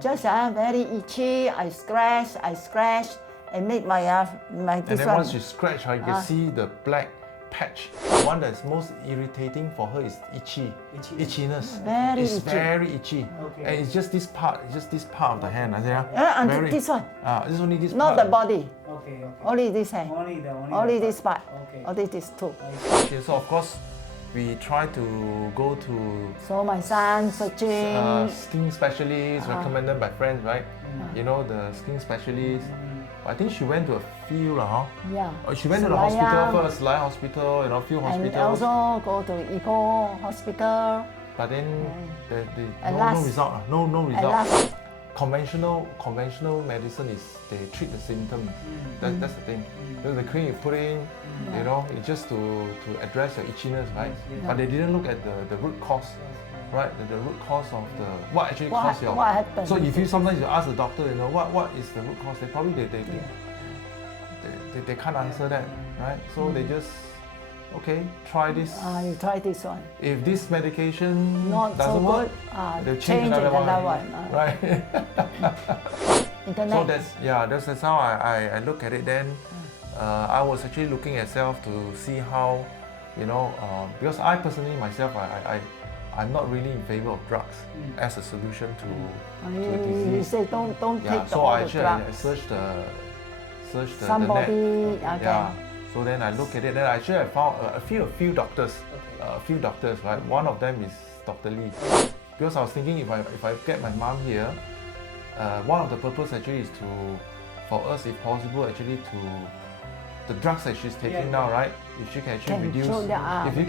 Just very itchy. I scratch, and make my And this then one. once you scratch, you can see the black patch. The one that's most irritating for her is itchiness. Very itchy. Okay. And it's just this part of the hand. This one. This only this Not part. the body. Okay. Only this hand. Only this part. Okay. Only this two. Okay, so of course, we try to go to 𝗪𝗧𝗦𝗧𝗘𝗦𝗧𝗏 skin specialist recommended by friends, right? You know, the skin specialist. I think she went to a few, Yeah. She went to the hospital first, Hospital, a few And hospitals. also go to 𝗣𝗢𝗚𝗪𝗓𝗔𝗏. But then And no last- result. No And result. last, Conventional medicine is they treat the symptoms. That's the thing. So the cream you put in, it's just to address your itchiness, right? But they didn't look at the root cause, right? The root cause of what actually caused your. what happened? So if you sometimes you ask the doctor, what is the root cause? They probably they can't answer that, right? So they just try this. you try this one. If this medication Not so doesn't work, good, they'll change another one. Right. Internet. So that's how I look at it. Then I was actually looking at self to see how, because I personally myself I'm not really in favor of drugs as a solution to a disease. You say don't take so all I the actually drugs. searched the Somebody, net. okay. Yeah. So then I look at it. Then actually I found a few doctors. A few doctors, right? One of them is Dr. Lee. Because I was thinking if I get my mom here, one of the purpose actually is for us, if possible, actually to the drugs that she's taking now, right? If she can actually reduce, if you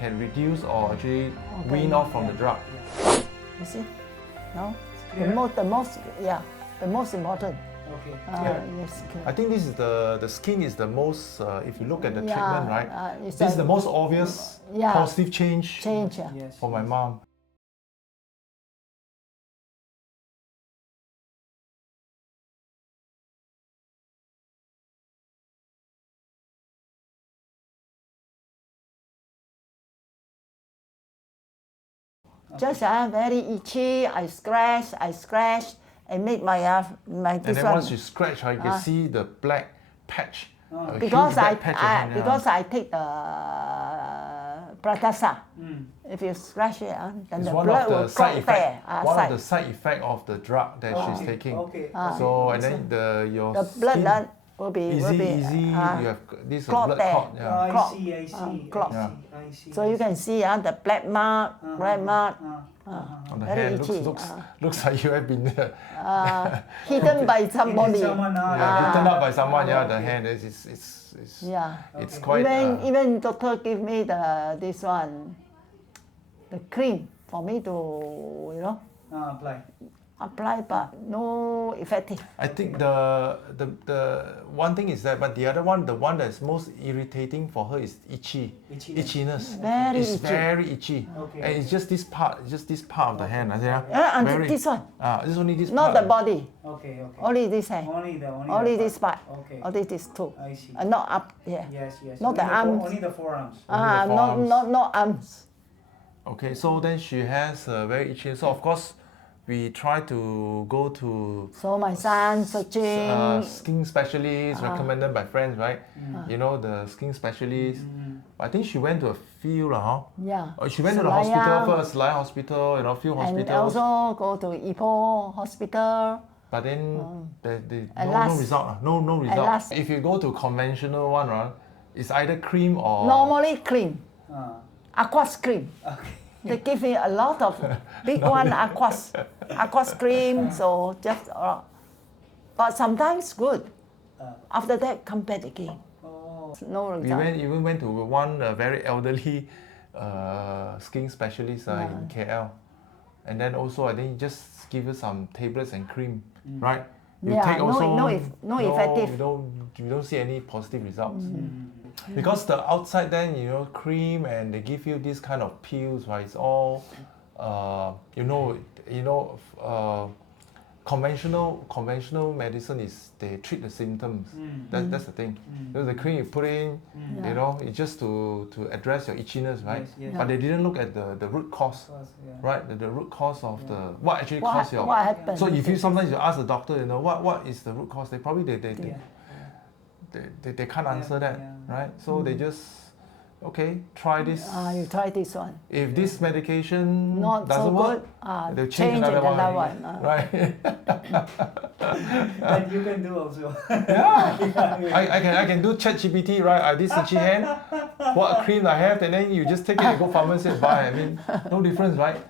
can reduce or actually wean off from the drug. You see? No? The most important. Okay. Yes, I think this is the skin is the most, if you look at the treatment, right? It's This is the most obvious positive change Yes. for my mom. Just very itchy. I scratch, and make my And this then one. once you scratch, you can see the black patch. Because I take the 𝗪𝗘𝗧𝗏. If you scratch it, then it's the one blood of will the side clot there. effect. One of the side effect of the drug that she's taking. Okay. So and then your the blood skin, that will be easy. You have this clot blood there. clot. Yeah. I see. Clot. I see. So you can see the black mark, red mark. On the Very hand itchy. looks like you have been Hidden by somebody. beaten up by someone. The hand it's it's quite. Even doctor give me this one, the cream for me to apply, but no effective. I think the one thing is that, but the other one, the one that's most irritating for her is itchiness. Very itchy. Okay. And it's just this part of the hand. This one. This only this Not part. the body. Okay. Only this hand. Only this part. Okay. Only this two. I see. Not up here. Yes. Not the arms. Only the forearms. Not arms. Okay, so then she has very itchy. So of course, we try to go to 𝗪𝗧𝗦𝗧𝗘𝗦𝗧𝗏. skin specialist recommended by friends, right? You know, the skin specialist. I think she went to a few, Yeah. She went to the hospital first, Hospital, a few And hospitals. also go to 𝗣𝗢𝗚𝗪𝗘𝗦. But then no last- result. No result. last- If you go to conventional one, it's either cream or Normally cream. Aquas cream. Okay. They give me a lot of big one aquas cream, so just but sometimes good. After that, come back again. No result. We even went to one very elderly skin specialist in KL, and then also I think just give you some tablets and cream, right? You take also no effective. You don't see any positive results. Because the outside then, cream, and they give you this kind of conventional medicine is they treat the symptoms. That's the thing. So the cream you put in, you know, it's just to address your itchiness, right? Yes. But they didn't look at the root cause, right? The root cause of the what actually What caused your. happened? So if you sometimes you ask the doctor, you know, what is the root cause? They probably they can't answer that, right? So they just okay, try this. You try this one. If this medication Not doesn't so work, good, they'll change another one. Right? That you can do also. I can do ChatGPT, right? I this itchy hand, what cream I have, and then you just take it and go pharmacy and buy. I mean, no difference, right?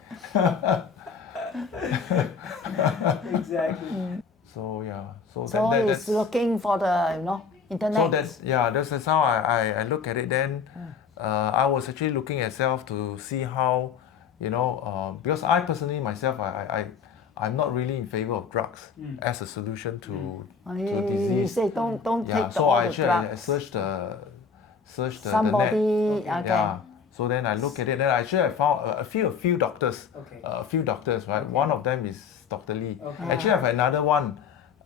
Exactly. So yeah, So that's it's looking for the internet. so that's how I look at it. Then I was actually looking at self to see how, because I personally myself I'm not really in favor of drugs as a solution to disease. You say don't take so all I the actually drugs. I searched the Somebody net. Yeah. So then I look at it. Then actually I found a few doctors. A few doctors, right? One of them is Dr. Lee. Actually I have another one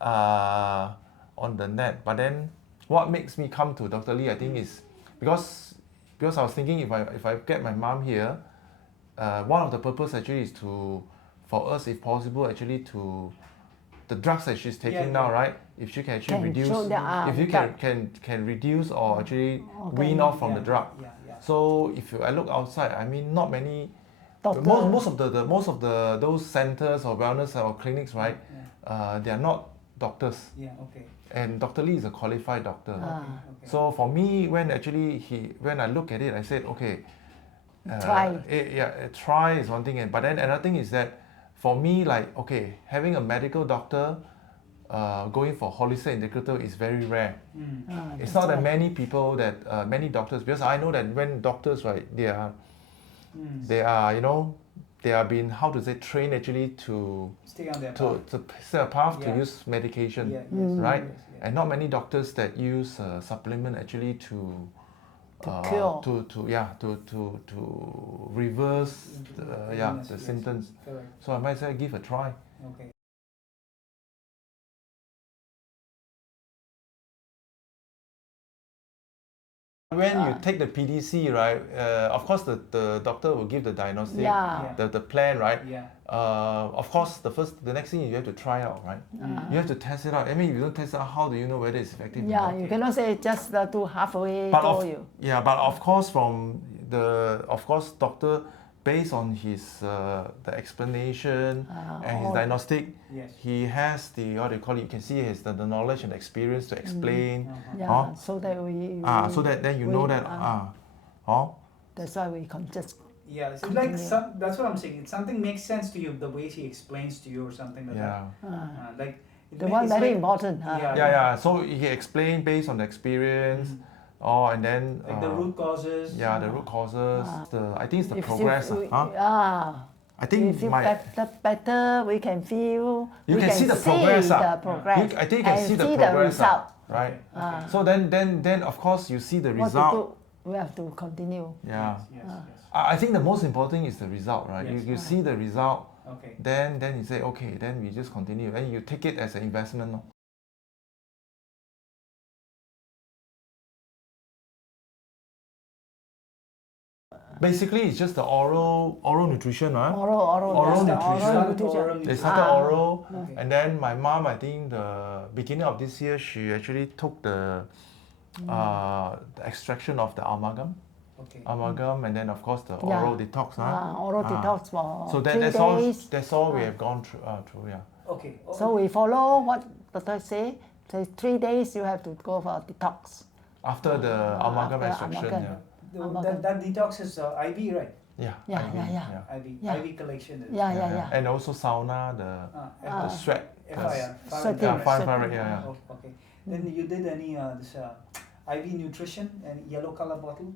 on the net. But then what makes me come to Dr. Lee, I think, is because I was thinking if I get my mom here, one of the purpose actually is for us, if possible, actually to the drugs that she's taking now, right? If she can actually reduce, if you can reduce or actually wean off from the drug. So if I look outside, I mean, not many. Most of those centers or wellness or clinics, right? They are not doctors. And Dr. Lee is a qualified doctor. So for me, when I look at it, I said, okay, try. Try is one thing, but then another thing is that for me, like, okay, having a medical doctor going for holistic integrative is very rare. It's not that many people that many doctors, because I know that when doctors, right, they are they are being, how to say, trained actually to stay on their path. To stay a path to use medication, right? And not many doctors that use supplement actually to cure. To reverse the symptoms. So I might say give a try. When you take the PDC, right, of course the doctor will give the diagnostic, the plan, right? Of course, the next thing you have to try out, right? You have to test it out. I mean, if you don't test it out, how do you know whether it's effective or not? You cannot say just do halfway. But of course, doctor, based on his the explanation and his diagnostic, he has the, what do you call it? You can see he has the knowledge and experience to explain. So that so that then you know that that's why we can just. It's like that's what I'm saying. If something makes sense to you, the way he explains to you or something like that. Like the one very important. So he explained based on the experience. And then like the root causes. The root causes. I think it's the progress. I think if you better, we can feel. You can see the progress. I think you can see the progress. Right. So then of course you see the result. We have to continue. I think the most important thing is the result, right? You see the result. Then you say, okay, then we just continue, and you take it as an investment. No? Basically, it's just the oral nutrition, right? Oral nutrition. They started oral, and then my mom, I think the beginning of this year, she actually took the extraction of the amalgam. Amalgam, and then of course the oral detox. Oral detox for so 3 days. That's all we have gone through. So we follow what the doctor say. So 3 days you have to go for detox. After the amalgam extraction. That detox is IV, right? IV collection. And also sauna, the sweat. Fire. Okay. Then you did any this IV nutrition and yellow color bottle?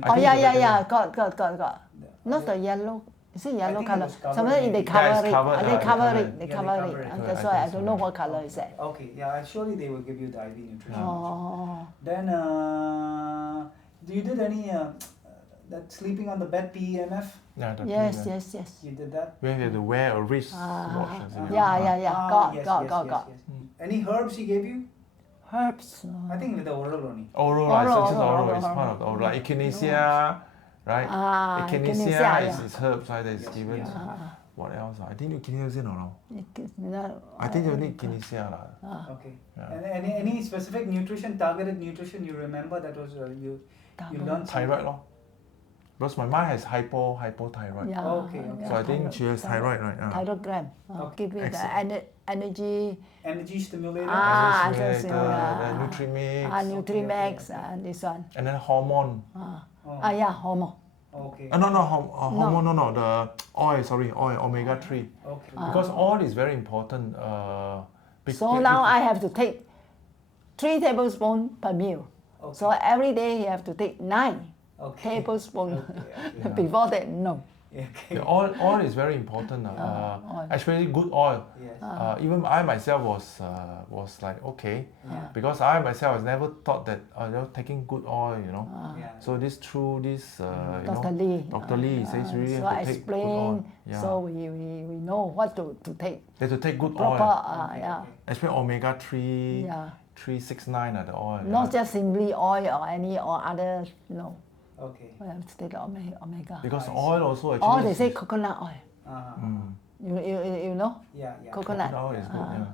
Got. Not the yellow. Is it yellow color? Sometimes they cover it. They cover it. That's why I don't know what color is that. Surely they will give you the IV nutrition. Then you did any that sleeping on the bed PEMF? Yeah, the Yes, PEMF. yes. You did that? Where you have to wear a wrist watch. Isn't it? Yeah. Got. Yes. Any herbs he gave you? Herbs. I think with the oral only. Oral, right? So just oral is part of the oral. Like echinacea, right? Echinacea is herbs, right? That is given. Yes. What else? I think echinacea no. No, I think you need echinacea Okay. Yeah. And any specific nutrition, targeted nutrition you remember that was you learned? Thyroid lor. Because my mom has hypothyroid. Yeah. Okay. So I think she has thyroid, right? 𝗘𝗏𝗏. Give me the energy. Energy stimulator. The Nutrimix. Nutrimix, this one. And then hormone. Yeah, hormone. Okay. Hormone, no, the oil, omega-3. Okay. Because oil is very important. So now I have to take 3 tablespoons per meal. Okay. So every day you have to take 9 tablespoons. Okay. Before that, no. Okay. The oil is very important, especially good oil. Yes. Even I myself was like okay, because I myself has never thought that taking good oil, Yeah. So through this Dr. Lee. Dr. Lee says really So have I to take good oil. explain, so we know what to take. They have to take good Proper, oil, yeah. especially omega-3, Yeah. 369 the oil. Not just simply oil or any or other, no. Okay. We have to take the omega. Because oil also actually. Or they say coconut oil. You know? Yeah. Coconut. oil is good, yeah.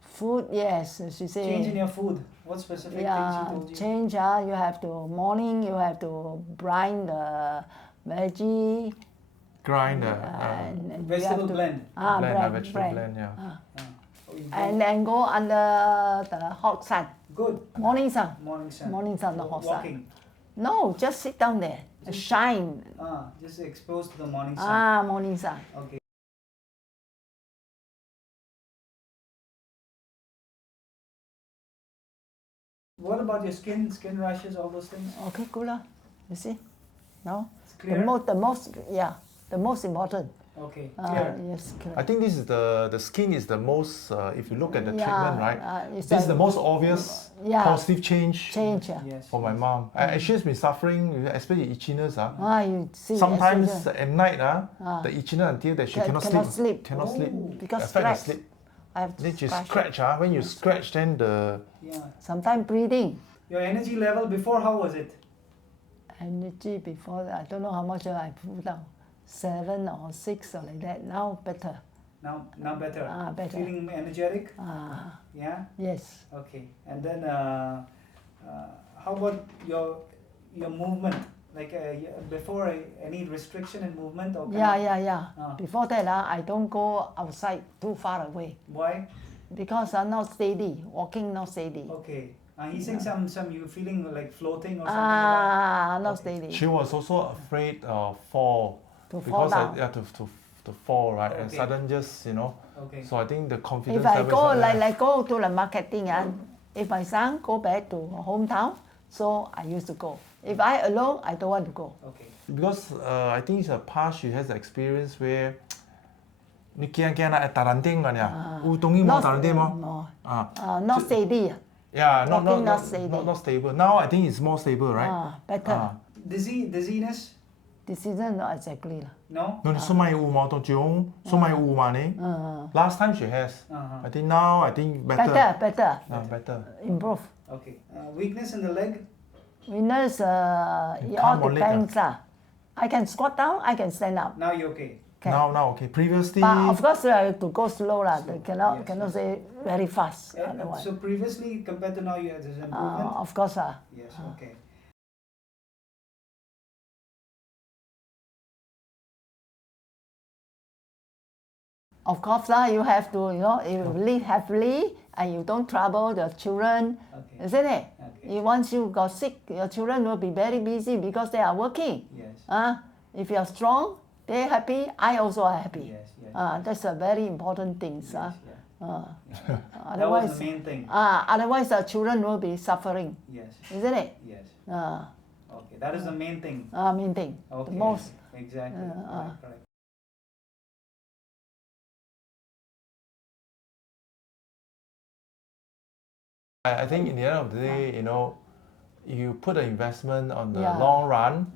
Food, yes, she say. Change in your food. What specific things she told you? Change. You have to morning. You have to brine the veggie. Grind the And you Vegetable have to, blend. vegetable blend, yeah. And then go under the hot sun. Good. Morning sun. Morning sun. Morning sun, not hot sun. Walking. No, just sit down there. Shine. Just exposed to the morning sun. Morning sun. Okay. What about your skin rashes, all those things? Okay, good lah. You see? No? It's clear? The most important. Okay, clear. Yes, clear. I think this is the skin is the most, if you look at the treatment, right? It's This is like- the most obvious positive change Change. Yes. for my mom. And she's been suffering, especially itchiness. You see. Sometimes especially- at night, the itchiness until that she cannot sleep. Cannot sleep. Because Affect her scratch. sleep. I have to Then you scratch. scratch, when you scratch, then the Yeah. Sometimes breathing. Your energy level before, how was it? Energy before, I don't know how much I put down. 7 or 6 or like that. Now better. Now better. Better. Feeling energetic? Yeah. Yes. Okay. And then how about your movement? Like before, any restriction in movement or? Yeah. Before that, I don't go outside too far away. Why? Because I'm not steady. Walking not steady. Okay. He's saying some you feeling like floating or something like that? Not steady. she was also afraid of fall. To fall down. To fall, right? And Okay. sudden just, Okay. So I think the confidence If I level go is not there. like go to the marketing, if my son go back to hometown, so I used to go. If I alone, I don't want to go. Okay. Because I think in the past she has the experience where 你驚啊，突然間㗎呀，會動啲冇突然間冇not steady. Yeah, Walking not steady. not stable. Now I think it's more stable, right? Better. Dizziness? Decision not exactly. No? No, so many冇當種，so many mà呢. Last time she has. I think now I think better. Better. Better. Improve. Okay. Weakness in the leg? Winners, it all calm or leg, depends. I can squat down, I can stand up. Now you're okay. Okay. Now okay. Previously. But of course, I have to go slow. Cannot yes. say very fast. Otherwise. So previously compared to now, you had this improvement? Of course. Yes, okay. Of course, you have to, if you live happily and you don't trouble the children, Okay. isn't it? Okay. Once you got sick, your children will be very busy because they are working. Yes. If you are strong, they're happy, I also are happy. Yes. That's a very important thing. Yes, yeah. That Otherwise, was the main thing. otherwise the children will be suffering, Yes. isn't it? Yes. Uh, Okay. That is the main thing. main thing. Okay. The most. Exactly. Correct. I think in the end of the day, you put an investment on the Yeah. long run.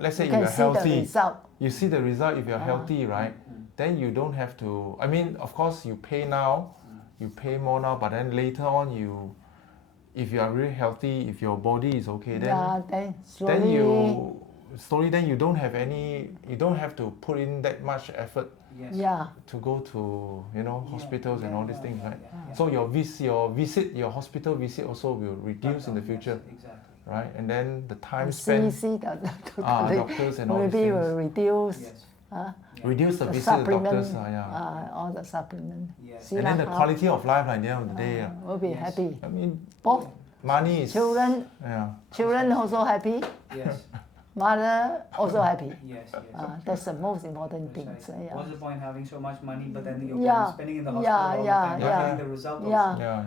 Let's say You if can you're see the healthy, result. you see the result if you're healthy, right? Then you don't have to, I mean, of course you pay now, you pay more now, but then later on if you are really healthy, if your body is okay, then Yeah, then slowly. then you don't have to put in that much effort Yes. Yeah. to go to hospitals and all these things, right? Yeah. So your hospital visit also will reduce in the future, Exactly. right? And then the time See spent the doctors and all these maybe things. will reduce. Yes. Reduce the The visit to supplement, doctors, yeah. all the supplement. Yes. See And then the how- quality of life, like, at the end of the day, will be Yes. happy. I mean, Both money is children also happy, Yes. mother also happy. Yes. That's the most important thing. That's So, right. yeah. What's the point having so much money, but then you're Yeah. spending in the Yeah, hospital all yeah, the time, yeah. not getting the result also. Yeah. yeah.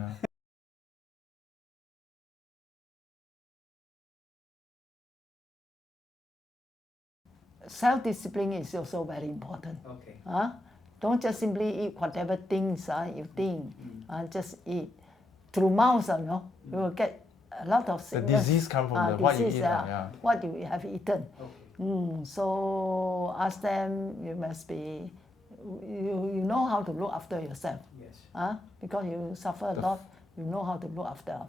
Self-discipline is also very important. Okay. Don't just simply eat whatever things you think. Just eat. Through mouth, you will get a lot of The sickness. disease comes from what you eat, yeah. What you have eaten. Okay. So ask them, you must be, you know how to look after yourself. Yes. Because you suffer a lot, you know how to look after.